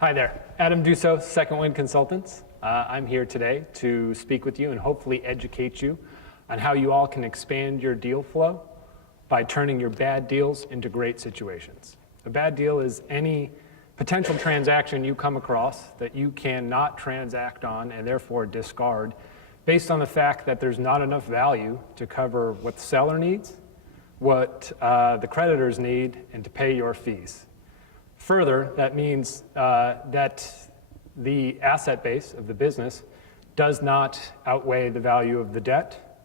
Hi there, Adam Duso, Second Wind Consultants. I'm here today to speak with you and hopefully educate you on how you all can expand your deal flow by turning your bad deals into great situations. A bad deal is any potential transaction you come across that you cannot transact on and therefore discard based on the fact that there's not enough value to cover what the seller needs, what the creditors need, and to pay your fees. Further, that means that the asset base of the business does not outweigh the value of the debt.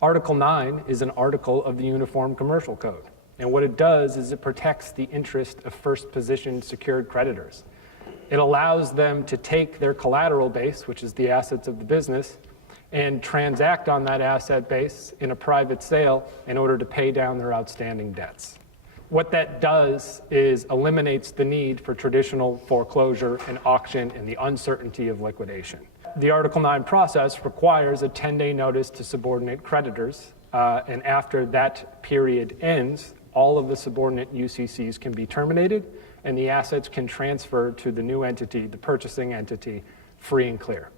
Article 9 is an article of the Uniform Commercial Code. And what it does is it protects the interest of first position secured creditors. It allows them to take their collateral base, which is the assets of the business, and transact on that asset base in a private sale in order to pay down their outstanding debts. What that does is eliminates the need for traditional foreclosure and auction and the uncertainty of liquidation. The Article 9 process requires a 10-day notice to subordinate creditors, and after that period ends, all of the subordinate UCCs can be terminated and the assets can transfer to the new entity, the purchasing entity, free and clear.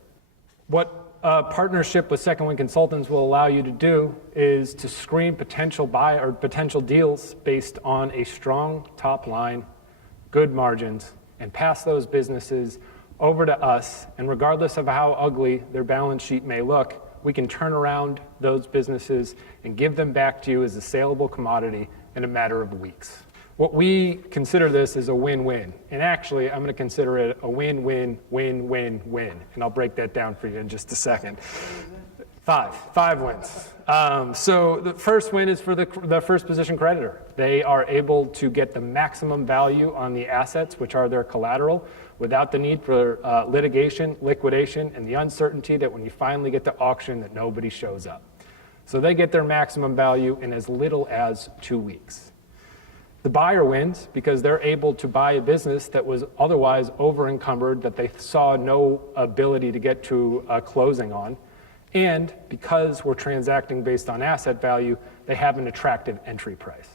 What a partnership with Second Wind Consultants will allow you to do is to screen potential potential deals based on a strong top line, good margins, and pass those businesses over to us. And regardless of how ugly their balance sheet may look, we can turn around those businesses and give them back to you as a saleable commodity in a matter of weeks. What we consider this is a win-win. And actually, I'm going to consider it a win-win-win-win-win. And I'll break that down for you in just a second. Five wins. So the first win is for the first position creditor. They are able to get the maximum value on the assets, which are their collateral, without the need for litigation, liquidation, and the uncertainty that when you finally get to auction that nobody shows up. So they get their maximum value in as little as 2 weeks. The buyer wins because they're able to buy a business that was otherwise over-encumbered, that they saw no ability to get to a closing on. And because we're transacting based on asset value, they have an attractive entry price.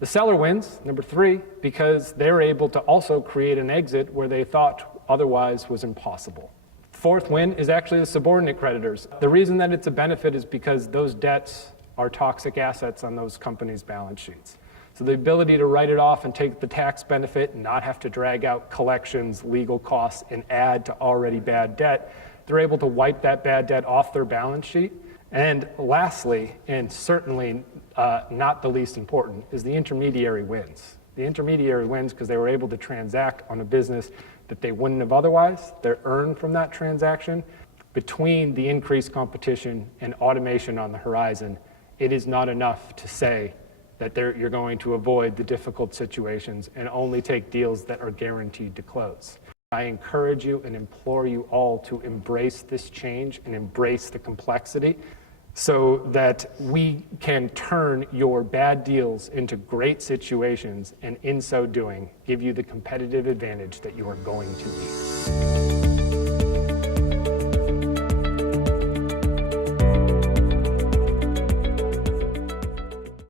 The seller wins, number 3, because they're able to also create an exit where they thought otherwise was impossible. Fourth win is actually the subordinate creditors. The reason that it's a benefit is because those debts are toxic assets on those companies' balance sheets. So the ability to write it off and take the tax benefit and not have to drag out collections, legal costs, and add to already bad debt, they're able to wipe that bad debt off their balance sheet. And lastly, and certainly not the least important, is the intermediary wins. The intermediary wins because they were able to transact on a business that they wouldn't have otherwise. They're earned from that transaction. Between the increased competition and automation on the horizon, it is not enough to say that you're going to avoid the difficult situations and only take deals that are guaranteed to close. I encourage you and implore you all to embrace this change and embrace the complexity so that we can turn your bad deals into great situations and in so doing, give you the competitive advantage that you are going to need.